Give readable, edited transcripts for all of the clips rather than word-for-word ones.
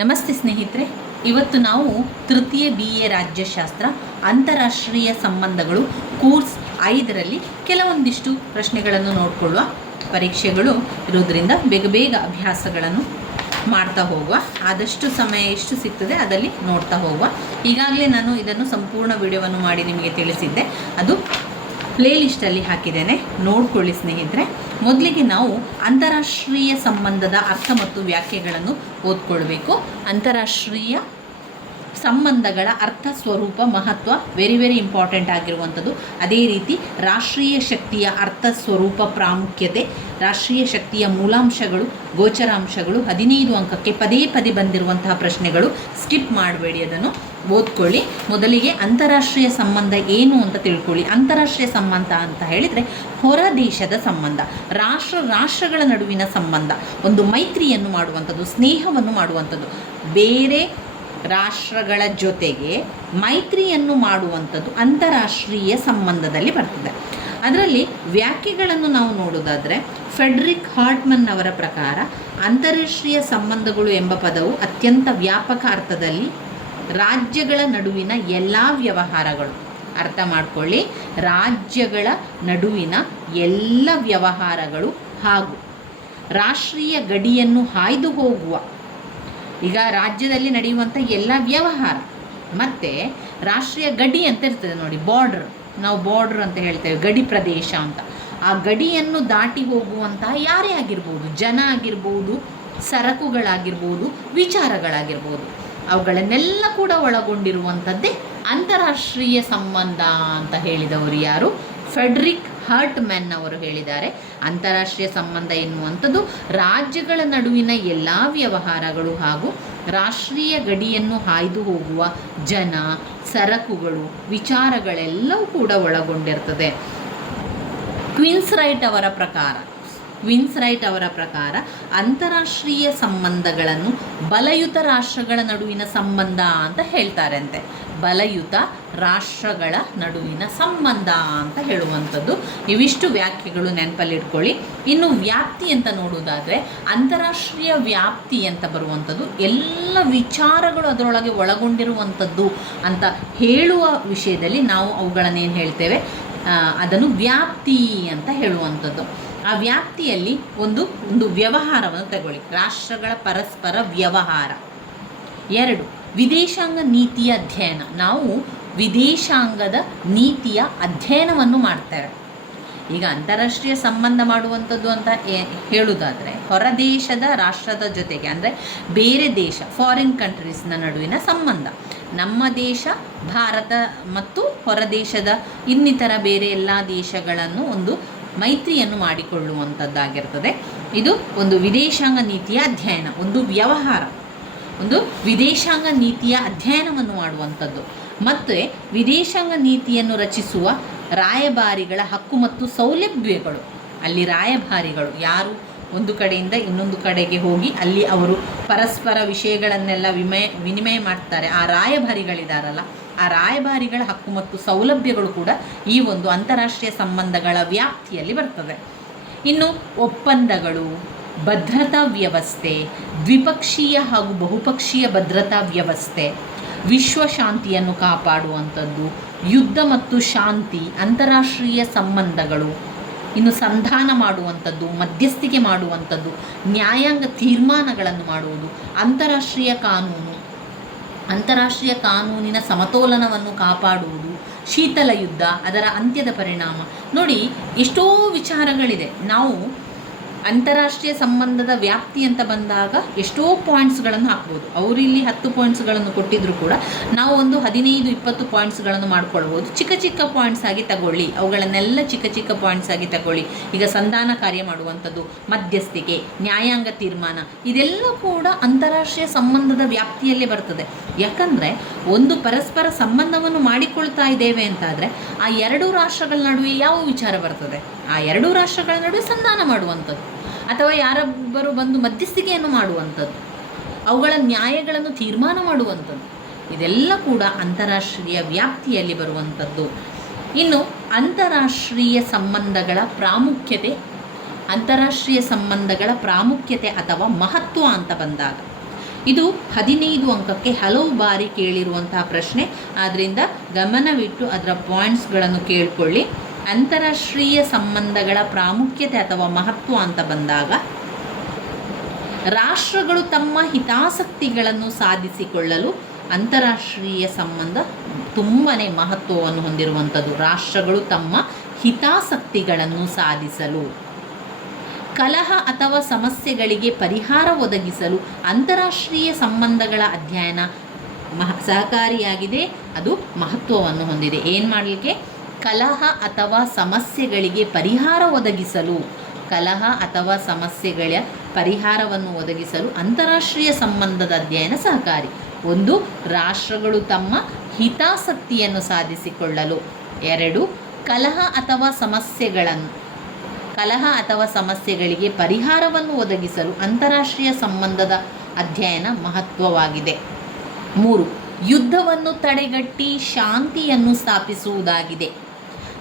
ನಮಸ್ತೆ ಸ್ನೇಹಿತರೆ, ಇವತ್ತು ನಾವು ತೃತೀಯ BA ರಾಜ್ಯಶಾಸ್ತ್ರ ಅಂತಾರಾಷ್ಟ್ರೀಯ ಸಂಬಂಧಗಳು ಕೋರ್ಸ್ 5ರಲ್ಲಿ ಕೆಲವೊಂದಿಷ್ಟು ಪ್ರಶ್ನೆಗಳನ್ನು ನೋಡಿಕೊಳ್ಳುವ. ಪರೀಕ್ಷೆಗಳು ಇರೋದ್ರಿಂದ ಬೇಗ ಅಭ್ಯಾಸಗಳನ್ನು ಮಾಡ್ತಾ ಹೋಗುವ. ಆದಷ್ಟು ಸಮಯ ಎಷ್ಟು ಸಿಗ್ತದೆ ಅದರಲ್ಲಿ ನೋಡ್ತಾ ಹೋಗುವ. ಈಗಾಗಲೇ ನಾನು ಇದನ್ನು ಸಂಪೂರ್ಣ ವಿಡಿಯೋವನ್ನು ಮಾಡಿ ನಿಮಗೆ ತಿಳಿಸಿದ್ದೆ, ಅದು ಪ್ಲೇಲಿಸ್ಟಲ್ಲಿ ಹಾಕಿದ್ದೇನೆ, ನೋಡ್ಕೊಳ್ಳಿ ಸ್ನೇಹಿತರೆ. ಮೊದಲಿಗೆ ನಾವು ಅಂತಾರಾಷ್ಟ್ರೀಯ ಸಂಬಂಧದ ಅರ್ಥ ಮತ್ತು ವ್ಯಾಖ್ಯೆಗಳನ್ನು ಓದ್ಕೊಳ್ಬೇಕು. ಅಂತಾರಾಷ್ಟ್ರೀಯ ಸಂಬಂಧಗಳ ಅರ್ಥ, ಸ್ವರೂಪ, ಮಹತ್ವ ವೆರಿ ಇಂಪಾರ್ಟೆಂಟ್ ಆಗಿರುವಂಥದ್ದು. ಅದೇ ರೀತಿ ರಾಷ್ಟ್ರೀಯ ಶಕ್ತಿಯ ಅರ್ಥ, ಸ್ವರೂಪ, ಪ್ರಾಮುಖ್ಯತೆ, ರಾಷ್ಟ್ರೀಯ ಶಕ್ತಿಯ ಮೂಲಾಂಶಗಳು, ಗೋಚರಾಂಶಗಳು 15 ಅಂಕಕ್ಕೆ ಪದೇ ಬಂದಿರುವಂತಹ ಪ್ರಶ್ನೆಗಳು. ಸ್ಕಿಪ್ ಮಾಡಬೇಡಿ, ಅದನ್ನು ಓದ್ಕೊಳ್ಳಿ. ಮೊದಲಿಗೆ ಅಂತಾರಾಷ್ಟ್ರೀಯ ಸಂಬಂಧ ಏನು ಅಂತ ತಿಳ್ಕೊಳ್ಳಿ. ಅಂತಾರಾಷ್ಟ್ರೀಯ ಸಂಬಂಧ ಅಂತ ಹೇಳಿದರೆ ಹೊರ ದೇಶದ ಸಂಬಂಧ, ರಾಷ್ಟ್ರಗಳ ನಡುವಿನ ಸಂಬಂಧ, ಒಂದು ಮೈತ್ರಿಯನ್ನು ಮಾಡುವಂಥದ್ದು, ಸ್ನೇಹವನ್ನು ಮಾಡುವಂಥದ್ದು, ಬೇರೆ ರಾಷ್ಟ್ರಗಳ ಜೊತೆಗೆ ಮೈತ್ರಿಯನ್ನು ಮಾಡುವಂಥದ್ದು ಅಂತಾರಾಷ್ಟ್ರೀಯ ಸಂಬಂಧದಲ್ಲಿ ಬರ್ತದೆ. ಅದರಲ್ಲಿ ವ್ಯಾಖ್ಯೆಗಳನ್ನು ನಾವು ನೋಡೋದಾದರೆ, ಫೆಡ್ರಿಕ್ ಹಾರ್ಟ್ಮನ್ ಅವರ ಪ್ರಕಾರ ಅಂತಾರಾಷ್ಟ್ರೀಯ ಸಂಬಂಧಗಳು ಎಂಬ ಪದವು ಅತ್ಯಂತ ವ್ಯಾಪಕ ಅರ್ಥದಲ್ಲಿ ರಾಜ್ಯಗಳ ನಡುವಿನ ಎಲ್ಲ ವ್ಯವಹಾರಗಳು, ಅರ್ಥ ಮಾಡ್ಕೊಳ್ಳಿ, ರಾಜ್ಯಗಳ ನಡುವಿನ ಎಲ್ಲ ವ್ಯವಹಾರಗಳು ಹಾಗೂ ರಾಷ್ಟ್ರೀಯ ಗಡಿಯನ್ನು ಹಾಯ್ದು ಹೋಗುವ, ಈಗ ರಾಜ್ಯದಲ್ಲಿ ನಡೆಯುವಂಥ ಎಲ್ಲ ವ್ಯವಹಾರ ಮತ್ತು ರಾಷ್ಟ್ರೀಯ ಗಡಿ ಅಂತ ಇರ್ತದೆ ನೋಡಿ, ಬಾರ್ಡ್ರ್, ನಾವು ಬಾರ್ಡ್ರ್ ಅಂತ ಹೇಳ್ತೇವೆ, ಗಡಿ ಪ್ರದೇಶ ಅಂತ. ಆ ಗಡಿಯನ್ನು ದಾಟಿ ಹೋಗುವಂತಹ ಯಾರೇ ಆಗಿರ್ಬೋದು, ಜನ ಆಗಿರ್ಬೋದು, ಸರಕುಗಳಾಗಿರ್ಬೋದು, ವಿಚಾರಗಳಾಗಿರ್ಬೋದು, ಅವುಗಳನ್ನೆಲ್ಲ ಕೂಡ ಒಳಗೊಂಡಿರುವಂಥದ್ದೇ ಅಂತಾರಾಷ್ಟ್ರೀಯ ಸಂಬಂಧ ಅಂತ ಹೇಳಿದವರು ಯಾರು? ಫೆಡ್ರಿಕ್ ಹಾರ್ಟ್ಮನ್ ಅವರು ಹೇಳಿದ್ದಾರೆ. ಅಂತಾರಾಷ್ಟ್ರೀಯ ಸಂಬಂಧ ಎನ್ನುವಂಥದ್ದು ರಾಜ್ಯಗಳ ನಡುವಿನ ಎಲ್ಲ ವ್ಯವಹಾರಗಳು ಹಾಗೂ ರಾಷ್ಟ್ರೀಯ ಗಡಿಯನ್ನು ಹಾಯ್ದು ಹೋಗುವ ಜನ, ಸರಕುಗಳು, ವಿಚಾರಗಳೆಲ್ಲವೂ ಕೂಡ ಒಳಗೊಂಡಿರ್ತದೆ. ಕ್ವೀನ್ಸ್ ರೈಟ್ ಅವರ ಪ್ರಕಾರ ಅಂತಾರಾಷ್ಟ್ರೀಯ ಸಂಬಂಧಗಳನ್ನು ಬಲಯುತ ರಾಷ್ಟ್ರಗಳ ನಡುವಿನ ಸಂಬಂಧ ಅಂತ ಹೇಳ್ತಾರಂತೆ. ಬಲಯುತ ರಾಷ್ಟ್ರಗಳ ನಡುವಿನ ಸಂಬಂಧ ಅಂತ ಹೇಳುವಂಥದ್ದು. ಇವಿಷ್ಟು ವ್ಯಾಖ್ಯೆಗಳು ನೆನಪಲ್ಲಿಟ್ಕೊಳ್ಳಿ. ಇನ್ನು ವ್ಯಾಪ್ತಿ ಅಂತ ನೋಡುವುದಾದರೆ, ಅಂತಾರಾಷ್ಟ್ರೀಯ ವ್ಯಾಪ್ತಿ ಅಂತ ಬರುವಂಥದ್ದು ಎಲ್ಲ ವಿಚಾರಗಳು ಅದರೊಳಗೆ ಒಳಗೊಂಡಿರುವಂಥದ್ದು ಅಂತ ಹೇಳುವ ವಿಷಯದಲ್ಲಿ ನಾವು ಅವುಗಳನ್ನೇನು ಹೇಳ್ತೇವೆ, ಅದನ್ನು ವ್ಯಾಪ್ತಿ ಅಂತ ಹೇಳುವಂಥದ್ದು. ಆ ವ್ಯಾಪ್ತಿಯಲ್ಲಿ ಒಂದು ವ್ಯವಹಾರವನ್ನು ತಗೊಳ್ಳಿ, ರಾಷ್ಟ್ರಗಳ ಪರಸ್ಪರ ವ್ಯವಹಾರ. 2, ವಿದೇಶಾಂಗ ನೀತಿಯ ಅಧ್ಯಯನ. ನಾವು ವಿದೇಶಾಂಗದ ನೀತಿಯ ಅಧ್ಯಯನವನ್ನು ಮಾಡ್ತೇವೆ. ಈಗ ಅಂತಾರಾಷ್ಟ್ರೀಯ ಸಂಬಂಧ ಮಾಡುವಂಥದ್ದು ಅಂತ ಹೇಳುವುದಾದರೆ, ಹೊರದೇಶದ ರಾಷ್ಟ್ರದ ಜೊತೆಗೆ ಅಂದರೆ ಬೇರೆ ದೇಶ, ಫಾರಿನ್ ಕಂಟ್ರೀಸ್ನ ನಡುವಿನ ಸಂಬಂಧ. ನಮ್ಮ ದೇಶ ಭಾರತ ಮತ್ತು ಹೊರದೇಶದ ಇನ್ನಿತರ ಬೇರೆ ಎಲ್ಲ ದೇಶಗಳನ್ನು ಒಂದು ಮೈತ್ರಿಯನ್ನು ಮಾಡಿಕೊಳ್ಳುವಂಥದ್ದಾಗಿರ್ತದೆ. ಇದು ಒಂದು ವಿದೇಶಾಂಗ ನೀತಿಯ ಅಧ್ಯಯನ, ಒಂದು ವ್ಯವಹಾರ, ಒಂದು ವಿದೇಶಾಂಗ ನೀತಿಯ ಅಧ್ಯಯನವನ್ನು ಮಾಡುವಂಥದ್ದು. ಮತ್ತು ವಿದೇಶಾಂಗ ನೀತಿಯನ್ನು ರಚಿಸುವ ರಾಯಭಾರಿಗಳ ಹಕ್ಕು ಮತ್ತು ಸೌಲಭ್ಯಗಳು. ಅಲ್ಲಿ ರಾಯಭಾರಿಗಳು ಯಾರು ಒಂದು ಕಡೆಯಿಂದ ಇನ್ನೊಂದು ಕಡೆಗೆ ಹೋಗಿ ಅಲ್ಲಿ ಅವರು ಪರಸ್ಪರ ವಿಷಯಗಳನ್ನೆಲ್ಲ ವಿನಿಮಯ ಮಾಡ್ತಾರೆ, ಆ ರಾಯಭಾರಿಗಳಿದಾರಲ್ಲ, ಆ ರಾಯಭಾರಿಗಳ ಹಕ್ಕು ಮತ್ತು ಸೌಲಭ್ಯಗಳು ಕೂಡ ಈ ಒಂದು ಅಂತಾರಾಷ್ಟ್ರೀಯ ಸಂಬಂಧಗಳ ವ್ಯಾಪ್ತಿಯಲ್ಲಿ ಬರ್ತದೆ. ಇನ್ನು ಒಪ್ಪಂದಗಳು, ಭದ್ರತಾ ವ್ಯವಸ್ಥೆ, ದ್ವಿಪಕ್ಷೀಯ ಹಾಗೂ ಬಹುಪಕ್ಷೀಯ ಭದ್ರತಾ ವ್ಯವಸ್ಥೆ, ವಿಶ್ವಶಾಂತಿಯನ್ನು ಕಾಪಾಡುವಂಥದ್ದು, ಯುದ್ಧ ಮತ್ತು ಶಾಂತಿ, ಅಂತಾರಾಷ್ಟ್ರೀಯ ಸಂಬಂಧಗಳು, ಇನ್ನು ಸಂಧಾನ ಮಾಡುವಂಥದ್ದು, ಮಧ್ಯಸ್ಥಿಕೆ ಮಾಡುವಂಥದ್ದು, ನ್ಯಾಯಾಂಗ ತೀರ್ಮಾನಗಳನ್ನು ಮಾಡುವುದು, ಅಂತಾರಾಷ್ಟ್ರೀಯ ಕಾನೂನಿನ ಸಮತೋಲನವನ್ನು ಕಾಪಾಡುವುದು, ಶೀತಲ ಯುದ್ಧ, ಅದರ ಅಂತ್ಯದ ಪರಿಣಾಮ. ನೋಡಿ, ಎಷ್ಟೋ ವಿಚಾರಗಳಿದೆ. ನಾವು ಅಂತಾರಾಷ್ಟ್ರೀಯ ಸಂಬಂಧದ ವ್ಯಾಪ್ತಿ ಅಂತ ಬಂದಾಗ ಎಷ್ಟೋ ಪಾಯಿಂಟ್ಸ್ಗಳನ್ನು ಹಾಕ್ಬೋದು. ಅವರಿಲ್ಲಿ 10 ಪಾಯಿಂಟ್ಸ್ಗಳನ್ನು ಕೊಟ್ಟಿದ್ರು ಕೂಡ ನಾವು ಒಂದು 15-20 ಪಾಯಿಂಟ್ಸ್ಗಳನ್ನು ಮಾಡ್ಕೊಳ್ಬೋದು. ಚಿಕ್ಕ ಪಾಯಿಂಟ್ಸ್ ಆಗಿ ತಗೊಳ್ಳಿ, ಅವುಗಳನ್ನೆಲ್ಲ ಚಿಕ್ಕ ಪಾಯಿಂಟ್ಸ್ ಆಗಿ ತಗೊಳ್ಳಿ. ಈಗ ಸಂಧಾನ ಕಾರ್ಯ ಮಾಡುವಂಥದ್ದು, ಮಧ್ಯಸ್ಥಿಕೆ, ನ್ಯಾಯಾಂಗ ತೀರ್ಮಾನ, ಇದೆಲ್ಲ ಕೂಡ ಅಂತಾರಾಷ್ಟ್ರೀಯ ಸಂಬಂಧದ ವ್ಯಾಪ್ತಿಯಲ್ಲೇ ಬರ್ತದೆ. ಯಾಕಂದರೆ ಒಂದು ಪರಸ್ಪರ ಸಂಬಂಧವನ್ನು ಮಾಡಿಕೊಳ್ತಾ ಇದ್ದೇವೆ ಅಂತಾದರೆ ಆ 2 ರಾಷ್ಟ್ರಗಳ ನಡುವೆ ಯಾವ ವಿಚಾರ ಬರ್ತದೆ? ಆ 2 ರಾಷ್ಟ್ರಗಳ ನಡುವೆ ಸಂಧಾನ ಮಾಡುವಂಥದ್ದು ಅಥವಾ ಯಾರೊಬ್ಬರು ಬಂದು ಮಧ್ಯಸ್ಥಿಕೆಯನ್ನು ಮಾಡುವಂಥದ್ದು, ಅವುಗಳ ನ್ಯಾಯಗಳನ್ನು ತೀರ್ಮಾನ ಮಾಡುವಂಥದ್ದು, ಇದೆಲ್ಲ ಕೂಡ ಅಂತಾರಾಷ್ಟ್ರೀಯ ವ್ಯಾಪ್ತಿಯಲ್ಲಿ ಬರುವಂಥದ್ದು. ಇನ್ನು ಅಂತಾರಾಷ್ಟ್ರೀಯ ಸಂಬಂಧಗಳ ಪ್ರಾಮುಖ್ಯತೆ ಅಥವಾ ಮಹತ್ವ ಅಂತ ಬಂದಾಗ, ಇದು 15 ಅಂಕಕ್ಕೆ ಹಲವು ಬಾರಿ ಕೇಳಿರುವಂತಹ ಪ್ರಶ್ನೆ. ಆದ್ದರಿಂದ ಗಮನವಿಟ್ಟು ಅದರ ಪಾಯಿಂಟ್ಸ್ಗಳನ್ನು ಕೇಳಿಕೊಳ್ಳಿ. ಅಂತಾರಾಷ್ಟ್ರೀಯ ಸಂಬಂಧಗಳ ಪ್ರಾಮುಖ್ಯತೆ ಅಥವಾ ಮಹತ್ವ ಅಂತ ಬಂದಾಗ, ರಾಷ್ಟ್ರಗಳು ತಮ್ಮ ಹಿತಾಸಕ್ತಿಗಳನ್ನು ಸಾಧಿಸಿಕೊಳ್ಳಲು ಅಂತಾರಾಷ್ಟ್ರೀಯ ಸಂಬಂಧ ತುಂಬಾ ಮಹತ್ವವನ್ನು ಹೊಂದಿರುವಂಥದ್ದು. ರಾಷ್ಟ್ರಗಳು ತಮ್ಮ ಹಿತಾಸಕ್ತಿಗಳನ್ನು ಸಾಧಿಸಲು, ಕಲಹ ಅಥವಾ ಸಮಸ್ಯೆಗಳಿಗೆ ಪರಿಹಾರ ಒದಗಿಸಲು ಅಂತಾರಾಷ್ಟ್ರೀಯ ಸಂಬಂಧಗಳ ಅಧ್ಯಯನ ಸಹಕಾರಿಯಾಗಿದೆ, ಅದು ಮಹತ್ವವನ್ನು ಹೊಂದಿದೆ. ಏನು ಮಾಡಲಿಕ್ಕೆ? ಕಲಹ ಅಥವಾ ಸಮಸ್ಯೆಗಳಿಗೆ ಪರಿಹಾರ ಒದಗಿಸಲು, ಕಲಹ ಅಥವಾ ಸಮಸ್ಯೆಗಳ ಪರಿಹಾರವನ್ನು ಒದಗಿಸಲು ಅಂತಾರಾಷ್ಟ್ರೀಯ ಸಂಬಂಧದ ಅಧ್ಯಯನ ಸಹಕಾರಿ. ಒಂದು, ರಾಷ್ಟ್ರಗಳು ತಮ್ಮ ಹಿತಾಸಕ್ತಿಯನ್ನು ಸಾಧಿಸಿಕೊಳ್ಳಲು. 2, ಕಲಹ ಅಥವಾ ಸಮಸ್ಯೆಗಳಿಗೆ ಪರಿಹಾರವನ್ನು ಒದಗಿಸಲು ಅಂತಾರಾಷ್ಟ್ರೀಯ ಸಂಬಂಧದ ಅಧ್ಯಯನ ಮಹತ್ವವಾಗಿದೆ. 3, ಯುದ್ಧವನ್ನು ತಡೆಗಟ್ಟಿ ಶಾಂತಿಯನ್ನು ಸ್ಥಾಪಿಸುವುದಾಗಿದೆ.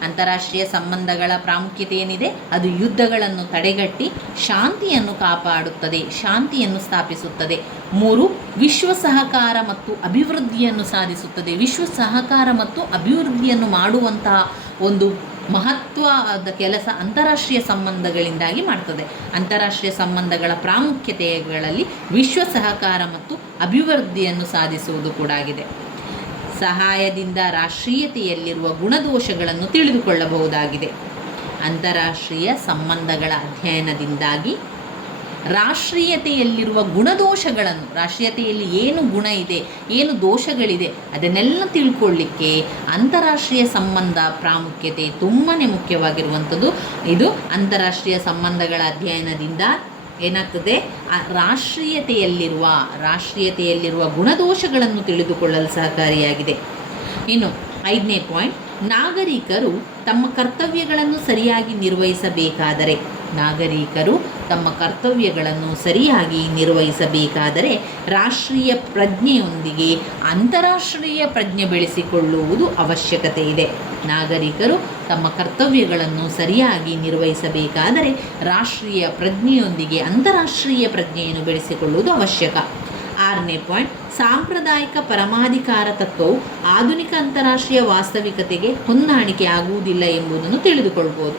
ಅಂತಾರಾಷ್ಟ್ರೀಯ ಸಂಬಂಧಗಳ ಪ್ರಾಮುಖ್ಯತೆ ಏನಿದೆ? ಅದು ಯುದ್ಧಗಳನ್ನು ತಡೆಗಟ್ಟಿ ಶಾಂತಿಯನ್ನು ಕಾಪಾಡುತ್ತದೆ, ಶಾಂತಿಯನ್ನು ಸ್ಥಾಪಿಸುತ್ತದೆ. 3, ವಿಶ್ವ ಸಹಕಾರ ಮತ್ತು ಅಭಿವೃದ್ಧಿಯನ್ನು ಸಾಧಿಸುತ್ತದೆ. ವಿಶ್ವ ಸಹಕಾರ ಮತ್ತು ಅಭಿವೃದ್ಧಿಯನ್ನು ಮಾಡುವಂತಹ ಒಂದು ಮಹತ್ವದ ಕೆಲಸ ಅಂತಾರಾಷ್ಟ್ರೀಯ ಸಂಬಂಧಗಳಿಂದಾಗಿ ಮಾಡ್ತದೆ. ಅಂತಾರಾಷ್ಟ್ರೀಯ ಸಂಬಂಧಗಳ ಪ್ರಾಮುಖ್ಯತೆಗಳಲ್ಲಿ ವಿಶ್ವ ಸಹಕಾರ ಮತ್ತು ಅಭಿವೃದ್ಧಿಯನ್ನು ಸಾಧಿಸುವುದು ಕೂಡ ಆಗಿದೆ. ಸಹಾಯದಿಂದ ರಾಷ್ಟ್ರೀಯತೆಯಲ್ಲಿರುವ ಗುಣದೋಷಗಳನ್ನು ತಿಳಿದುಕೊಳ್ಳಬಹುದಾಗಿದೆ. ಅಂತಾರಾಷ್ಟ್ರೀಯ ಸಂಬಂಧಗಳ ಅಧ್ಯಯನದಿಂದಾಗಿ ರಾಷ್ಟ್ರೀಯತೆಯಲ್ಲಿರುವ ಗುಣದೋಷಗಳನ್ನು, ರಾಷ್ಟ್ರೀಯತೆಯಲ್ಲಿ ಏನು ಗುಣ ಇದೆ, ಏನು ದೋಷಗಳಿದೆ, ಅದನ್ನೆಲ್ಲ ತಿಳ್ಕೊಳ್ಳಿಕ್ಕೆ ಅಂತಾರಾಷ್ಟ್ರೀಯ ಸಂಬಂಧ ಪ್ರಾಮುಖ್ಯತೆ ತುಂಬಾ ಮುಖ್ಯವಾಗಿರುವಂಥದ್ದು. ಇದು ಅಂತಾರಾಷ್ಟ್ರೀಯ ಸಂಬಂಧಗಳ ಅಧ್ಯಯನದಿಂದ ಏನಾಗ್ತದೆ? ರಾಷ್ಟ್ರೀಯತೆಯಲ್ಲಿರುವ ಗುಣದೋಷಗಳನ್ನು ತಿಳಿದುಕೊಳ್ಳಲು ಸಹಕಾರಿಯಾಗಿದೆ. ಇನ್ನು 5ನೇ ಪಾಯಿಂಟ್, ನಾಗರಿಕರು ತಮ್ಮ ಕರ್ತವ್ಯಗಳನ್ನು ಸರಿಯಾಗಿ ನಿರ್ವಹಿಸಬೇಕಾದರೆ ರಾಷ್ಟ್ರೀಯ ಪ್ರಜ್ಞೆಯೊಂದಿಗೆ ಅಂತಾರಾಷ್ಟ್ರೀಯ ಪ್ರಜ್ಞೆ ಬೆಳೆಸಿಕೊಳ್ಳುವುದು ಅವಶ್ಯಕತೆ ಇದೆ. ನಾಗರಿಕರು ತಮ್ಮ ಕರ್ತವ್ಯಗಳನ್ನು ಸರಿಯಾಗಿ ನಿರ್ವಹಿಸಬೇಕಾದರೆ ರಾಷ್ಟ್ರೀಯ ಪ್ರಜ್ಞೆಯೊಂದಿಗೆ ಅಂತಾರಾಷ್ಟ್ರೀಯ ಪ್ರಜ್ಞೆಯನ್ನು ಬೆಳೆಸಿಕೊಳ್ಳುವುದು ಅವಶ್ಯಕ. 6ನೇ ಪಾಯಿಂಟ್, ಸಾಂಪ್ರದಾಯಿಕ ಪರಮಾಧಿಕಾರ ತತ್ವವು ಆಧುನಿಕ ಅಂತಾರಾಷ್ಟ್ರೀಯ ವಾಸ್ತವಿಕತೆಗೆ ಹೊಂದಾಣಿಕೆ ಆಗುವುದಿಲ್ಲ ಎಂಬುದನ್ನು ತಿಳಿದುಕೊಳ್ಬೋದು.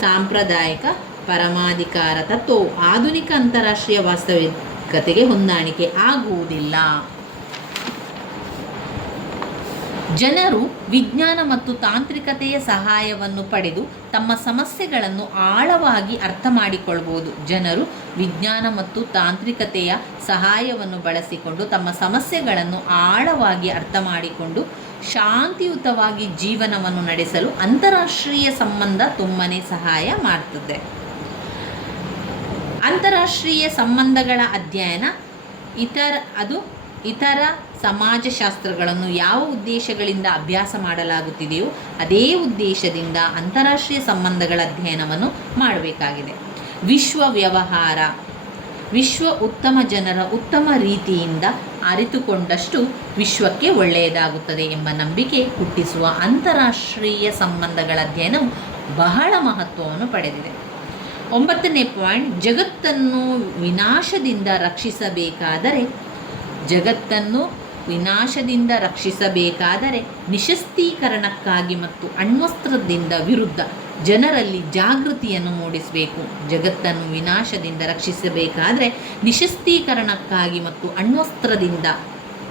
ಸಾಂಪ್ರದಾಯಿಕ ಪರಮಾಧಿಕಾರ ತತ್ವವು ಆಧುನಿಕ ಅಂತಾರಾಷ್ಟ್ರೀಯ ವಾಸ್ತವಿಕತೆಗೆ ಹೊಂದಾಣಿಕೆ ಆಗುವುದಿಲ್ಲ. ಜನರು ವಿಜ್ಞಾನ ಮತ್ತು ತಾಂತ್ರಿಕತೆಯ ಸಹಾಯವನ್ನು ಪಡೆದು ತಮ್ಮ ಸಮಸ್ಯೆಗಳನ್ನು ಆಳವಾಗಿ ಅರ್ಥ ಮಾಡಿಕೊಳ್ಳಬಹುದು. ಜನರು ವಿಜ್ಞಾನ ಮತ್ತು ತಾಂತ್ರಿಕತೆಯ ಸಹಾಯವನ್ನು ಬಳಸಿಕೊಂಡು ತಮ್ಮ ಸಮಸ್ಯೆಗಳನ್ನು ಆಳವಾಗಿ ಅರ್ಥ ಮಾಡಿಕೊಂಡು ಶಾಂತಿಯುತವಾಗಿ ಜೀವನವನ್ನು ನಡೆಸಲು ಅಂತಾರಾಷ್ಟ್ರೀಯ ಸಂಬಂಧ ತುಂಬನೇ ಸಹಾಯ ಮಾಡ್ತದೆ. ಅಂತಾರಾಷ್ಟ್ರೀಯ ಸಂಬಂಧಗಳ ಅಧ್ಯಯನ ಇತರ ಸಮಾಜಶಾಸ್ತ್ರಗಳನ್ನು ಯಾವ ಉದ್ದೇಶಗಳಿಂದ ಅಭ್ಯಾಸ ಮಾಡಲಾಗುತ್ತಿದೆಯೋ ಅದೇ ಉದ್ದೇಶದಿಂದ ಅಂತಾರಾಷ್ಟ್ರೀಯ ಸಂಬಂಧಗಳ ಅಧ್ಯಯನವನ್ನು ಮಾಡಬೇಕಾಗಿದೆ. ವಿಶ್ವ ಉತ್ತಮ ಜನರ ಉತ್ತಮ ರೀತಿಯಿಂದ ಅರಿತುಕೊಂಡಷ್ಟು ವಿಶ್ವಕ್ಕೆ ಒಳ್ಳೆಯದಾಗುತ್ತದೆ ಎಂಬ ನಂಬಿಕೆ ಹುಟ್ಟಿಸುವ ಅಂತಾರಾಷ್ಟ್ರೀಯ ಸಂಬಂಧಗಳ ಅಧ್ಯಯನವು ಬಹಳ ಮಹತ್ವವನ್ನು ಪಡೆದಿದೆ. 9ನೇ ಪಾಯಿಂಟ್, ಜಗತ್ತನ್ನು ವಿನಾಶದಿಂದ ರಕ್ಷಿಸಬೇಕಾದರೆ ನಿಶಸ್ತೀಕರಣಕ್ಕಾಗಿ ಮತ್ತು ಅಣ್ವಸ್ತ್ರದಿಂದ ವಿರುದ್ಧ ಜನರಲ್ಲಿ ಜಾಗೃತಿಯನ್ನು ಮೂಡಿಸಬೇಕು. ಜಗತ್ತನ್ನು ವಿನಾಶದಿಂದ ರಕ್ಷಿಸಬೇಕಾದರೆ ನಿಶಸ್ತೀಕರಣಕ್ಕಾಗಿ ಮತ್ತು ಅಣ್ವಸ್ತ್ರದಿಂದ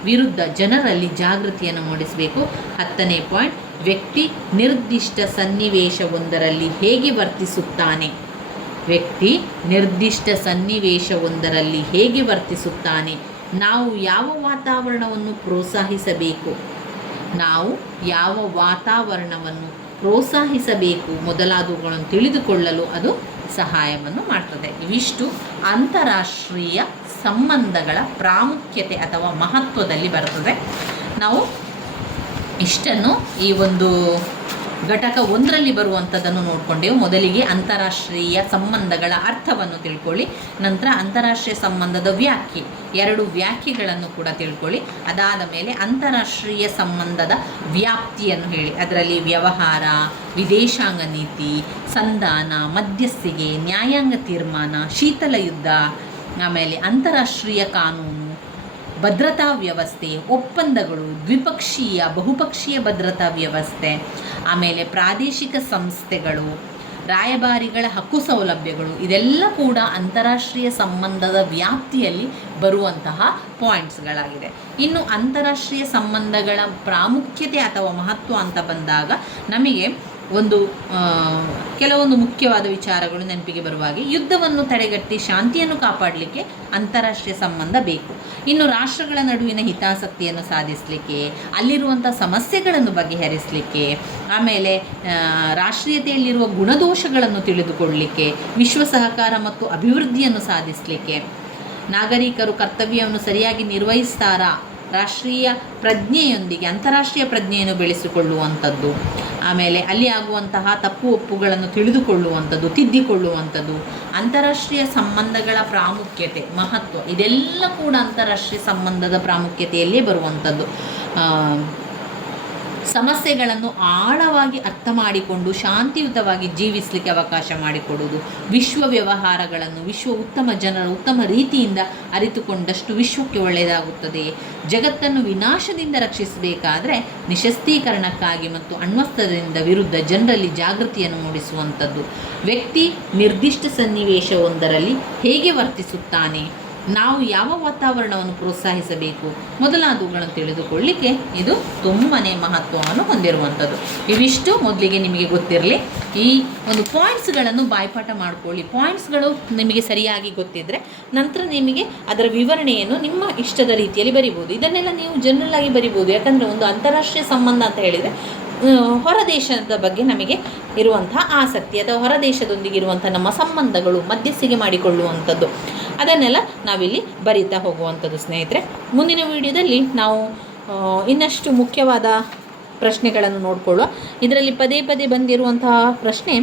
ವಿರುದ್ಧ ಜನರಲ್ಲಿ ಜಾಗೃತಿಯನ್ನು ಮೂಡಿಸಬೇಕು. 10ನೇ ಪಾಯಿಂಟ್, ವ್ಯಕ್ತಿ ನಿರ್ದಿಷ್ಟ ಸನ್ನಿವೇಶವೊಂದರಲ್ಲಿ ಹೇಗೆ ವರ್ತಿಸುತ್ತಾನೆ, ನಾವು ಯಾವ ವಾತಾವರಣವನ್ನು ಪ್ರೋತ್ಸಾಹಿಸಬೇಕು ಮೊದಲಾದವುಗಳನ್ನು ತಿಳಿದುಕೊಳ್ಳಲು ಅದು ಸಹಾಯವನ್ನು ಮಾಡ್ತದೆ. ಇವಿಷ್ಟು ಅಂತಾರಾಷ್ಟ್ರೀಯ ಸಂಬಂಧಗಳ ಪ್ರಾಮುಖ್ಯತೆ ಅಥವಾ ಮಹತ್ವದಲ್ಲಿ ಬರ್ತದೆ. ನಾವು ಇಷ್ಟನ್ನು ಈ ಒಂದು ಘಟಕ 1ರಲ್ಲಿ ಬರುವಂಥದ್ದನ್ನು ನೋಡಿಕೊಂಡೆವು. ಮೊದಲಿಗೆ ಅಂತಾರಾಷ್ಟ್ರೀಯ ಸಂಬಂಧಗಳ ಅರ್ಥವನ್ನು ತಿಳ್ಕೊಳ್ಳಿ, ನಂತರ ಅಂತಾರಾಷ್ಟ್ರೀಯ ಸಂಬಂಧದ ವ್ಯಾಖ್ಯೆ, 2 ವ್ಯಾಖ್ಯೆಗಳನ್ನು ಕೂಡ ತಿಳ್ಕೊಳ್ಳಿ. ಅದಾದ ಮೇಲೆ ಅಂತಾರಾಷ್ಟ್ರೀಯ ಸಂಬಂಧದ ವ್ಯಾಪ್ತಿಯನ್ನು ಹೇಳಿ, ಅದರಲ್ಲಿ ವ್ಯವಹಾರ, ವಿದೇಶಾಂಗ ನೀತಿ, ಸಂಧಾನ, ಮಧ್ಯಸ್ಥಿಕೆ, ನ್ಯಾಯಾಂಗ ತೀರ್ಮಾನ, ಶೀತಲ ಯುದ್ಧ, ಆಮೇಲೆ ಅಂತಾರಾಷ್ಟ್ರೀಯ ಕಾನೂನು, ಭದ್ರತಾ ವ್ಯವಸ್ಥೆ, ಒಪ್ಪಂದಗಳು, ದ್ವಿಪಕ್ಷೀಯ ಬಹುಪಕ್ಷೀಯ ಭದ್ರತಾ ವ್ಯವಸ್ಥೆ, ಆಮೇಲೆ ಪ್ರಾದೇಶಿಕ ಸಂಸ್ಥೆಗಳು, ರಾಯಭಾರಿಗಳ ಹಕ್ಕು ಸೌಲಭ್ಯಗಳು, ಇದೆಲ್ಲ ಕೂಡ ಅಂತಾರಾಷ್ಟ್ರೀಯ ಸಂಬಂಧದ ವ್ಯಾಪ್ತಿಯಲ್ಲಿ ಬರುವಂತಹ ಪಾಯಿಂಟ್ಸ್ಗಳಾಗಿದೆ. ಇನ್ನು ಅಂತಾರಾಷ್ಟ್ರೀಯ ಸಂಬಂಧಗಳ ಪ್ರಾಮುಖ್ಯತೆ ಅಥವಾ ಮಹತ್ವ ಅಂತ ಬಂದಾಗ ನಮಗೆ ಕೆಲವೊಂದು ಮುಖ್ಯವಾದ ವಿಚಾರಗಳು ನೆನಪಿಗೆ ಬರುವಾಗೆ, ಯುದ್ಧವನ್ನು ತಡೆಗಟ್ಟಿ ಶಾಂತಿಯನ್ನು ಕಾಪಾಡಲಿಕ್ಕೆ ಅಂತಾರಾಷ್ಟ್ರೀಯ ಸಂಬಂಧ ಬೇಕು. ಇನ್ನು ರಾಷ್ಟ್ರಗಳ ನಡುವಿನ ಹಿತಾಸಕ್ತಿಯನ್ನು ಸಾಧಿಸಲಿಕ್ಕೆ, ಅಲ್ಲಿರುವಂಥ ಸಮಸ್ಯೆಗಳನ್ನು ಬಗೆಹರಿಸಲಿಕ್ಕೆ, ಆಮೇಲೆ ರಾಷ್ಟ್ರೀಯತೆಯಲ್ಲಿರುವ ಗುಣದೋಷಗಳನ್ನು ತಿಳಿದುಕೊಳ್ಳಲಿಕ್ಕೆ, ವಿಶ್ವ ಸಹಕಾರ ಮತ್ತು ಅಭಿವೃದ್ಧಿಯನ್ನು ಸಾಧಿಸಲಿಕ್ಕೆ, ನಾಗರಿಕರು ಕರ್ತವ್ಯವನ್ನು ಸರಿಯಾಗಿ ನಿರ್ವಹಿಸ್ತಾರಾ, ರಾಷ್ಟ್ರೀಯ ಪ್ರಜ್ಞೆಯೊಂದಿಗೆ ಅಂತಾರಾಷ್ಟ್ರೀಯ ಪ್ರಜ್ಞೆಯನ್ನು ಬೆಳೆಸಿಕೊಳ್ಳುವಂಥದ್ದು, ಆಮೇಲೆ ಅಲ್ಲಿ ಆಗುವಂತಹ ತಪ್ಪು ಒಪ್ಪುಗಳನ್ನು ತಿಳಿದುಕೊಳ್ಳುವಂಥದ್ದು, ತಿದ್ದಿಕೊಳ್ಳುವಂಥದ್ದು, ಅಂತಾರಾಷ್ಟ್ರೀಯ ಸಂಬಂಧಗಳ ಪ್ರಾಮುಖ್ಯತೆ, ಮಹತ್ವ, ಇದೆಲ್ಲ ಕೂಡ ಅಂತಾರಾಷ್ಟ್ರೀಯ ಸಂಬಂಧದ ಪ್ರಾಮುಖ್ಯತೆಯಲ್ಲೇ ಬರುವಂಥದ್ದು. ಸಮಸ್ಯೆಗಳನ್ನು ಆಳವಾಗಿ ಅರ್ಥ ಮಾಡಿಕೊಂಡು ಶಾಂತಿಯುತವಾಗಿ ಜೀವಿಸಲಿಕ್ಕೆ ಅವಕಾಶ ಮಾಡಿಕೊಡುವುದು, ವಿಶ್ವ ವ್ಯವಹಾರಗಳನ್ನು ಜನರು ಉತ್ತಮ ರೀತಿಯಿಂದ ಅರಿತುಕೊಂಡಷ್ಟು ವಿಶ್ವಕ್ಕೆ ಒಳ್ಳೆಯದಾಗುತ್ತದೆ. ಜಗತ್ತನ್ನು ವಿನಾಶದಿಂದ ರಕ್ಷಿಸಬೇಕಾದರೆ ನಿಶಸ್ತೀಕರಣಕ್ಕಾಗಿ ಮತ್ತು ಅಣ್ವಸ್ತ್ರದಿಂದ ವಿರುದ್ಧ ಜನರಲ್ಲಿ ಜಾಗೃತಿಯನ್ನು ಮೂಡಿಸುವಂಥದ್ದು, ವ್ಯಕ್ತಿ ನಿರ್ದಿಷ್ಟ ಸನ್ನಿವೇಶವೊಂದರಲ್ಲಿ ಹೇಗೆ ವರ್ತಿಸುತ್ತಾನೆ, ನಾವು ಯಾವ ವಾತಾವರಣವನ್ನು ಪ್ರೋತ್ಸಾಹಿಸಬೇಕು ಮೊದಲಾದವುಗಳನ್ನು ತಿಳಿದುಕೊಳ್ಳಲಿಕ್ಕೆ ಇದು ತುಂಬಾ ಮಹತ್ವವನ್ನು ಹೊಂದಿರುವಂಥದ್ದು. ಇವಿಷ್ಟು ಮೊದಲಿಗೆ ನಿಮಗೆ ಗೊತ್ತಿರಲಿ. ಈ ಒಂದು ಪಾಯಿಂಟ್ಸ್ಗಳನ್ನು ಬಾಯ್ಪಾಠ ಮಾಡಿಕೊಳ್ಳಿ. ಪಾಯಿಂಟ್ಸ್ಗಳು ನಿಮಗೆ ಸರಿಯಾಗಿ ಗೊತ್ತಿದ್ದರೆ ನಂತರ ನಿಮಗೆ ಅದರ ವಿವರಣೆಯನ್ನು ನಿಮ್ಮ ಇಷ್ಟದ ರೀತಿಯಲ್ಲಿ ಬರಿಬೋದು. ಇದನ್ನೆಲ್ಲ ನೀವು ಜನರಲ್ ಆಗಿ ಬರಿಬೋದು. ಯಾಕಂದರೆ ಒಂದು ಅಂತಾರಾಷ್ಟ್ರೀಯ ಸಂಬಂಧ ಅಂತ ಹೇಳಿದರೆ ಹೊರ ದೇಶದ ಬಗ್ಗೆ ನಮಗೆ ಇರುವಂತಹ ಆಸಕ್ತಿ ಅಥವಾ ಹೊರ ದೇಶದೊಂದಿಗೆ ಇರುವಂಥ ನಮ್ಮ ಸಂಬಂಧಗಳು ಮಧ್ಯಸ್ಥಿಕೆ ಮಾಡಿಕೊಳ್ಳುವಂಥದ್ದು, ಅದನ್ನೆಲ್ಲ ನಾವಿಲ್ಲಿ ಬರೀತಾ ಹೋಗುವಂಥದ್ದು. ಸ್ನೇಹಿತರೆ, ಮುಂದಿನ ವಿಡಿಯೋದಲ್ಲಿ ನಾವು ಇನ್ನಷ್ಟು ಮುಖ್ಯವಾದ ಪ್ರಶ್ನೆಗಳನ್ನು ನೋಡಿಕೊಳ್ಳುವ. ಇದರಲ್ಲಿ ಪದೇ ಪದೇ ಬಂದಿರುವಂತಹ ಪ್ರಶ್ನೆ,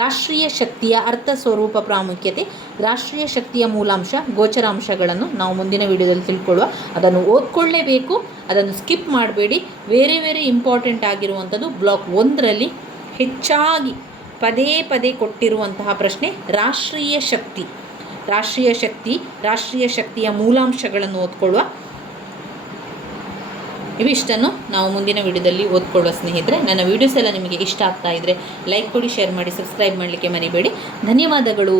ರಾಷ್ಟ್ರೀಯ ಶಕ್ತಿಯ ಅರ್ಥ, ಸ್ವರೂಪ, ಪ್ರಾಮುಖ್ಯತೆ, ರಾಷ್ಟ್ರೀಯ ಶಕ್ತಿಯ ಮೂಲಾಂಶ, ಗೋಚರಾಂಶಗಳನ್ನು ನಾವು ಮುಂದಿನ ವಿಡಿಯೋದಲ್ಲಿ ತಿಳ್ಕೊಳ್ಳುವ. ಅದನ್ನು ಓದ್ಕೊಳ್ಳೇಬೇಕು, ಅದನ್ನು ಸ್ಕಿಪ್ ಮಾಡಬೇಡಿ. ಬೇರೆ ಇಂಪಾರ್ಟೆಂಟ್ ಆಗಿರುವಂಥದ್ದು ಬ್ಲಾಕ್ 1ರಲ್ಲಿ ಹೆಚ್ಚಾಗಿ ಪದೇ ಪದೇ ಕೊಟ್ಟಿರುವಂತಹ ಪ್ರಶ್ನೆ ರಾಷ್ಟ್ರೀಯ ಶಕ್ತಿಯ ಮೂಲಾಂಶಗಳನ್ನು ಓದ್ಕೊಳ್ಳುವ. ಇವಿಷ್ಟನ್ನು ನಾವು ಮುಂದಿನ ವಿಡಿಯೋದಲ್ಲಿ ಓದ್ಕೊಳ್ಳುವ. ಸ್ನೇಹಿತರೆ, ನನ್ನ ವೀಡಿಯೋಸ್ ಎಲ್ಲ ನಿಮಗೆ ಇಷ್ಟ ಆಗ್ತಾ ಇದ್ದರೆ ಲೈಕ್ ಕೊಡಿ, ಶೇರ್ ಮಾಡಿ, ಸಬ್ಸ್ಕ್ರೈಬ್ ಮಾಡಲಿಕ್ಕೆ ಮರಿಬೇಡಿ. ಧನ್ಯವಾದಗಳು.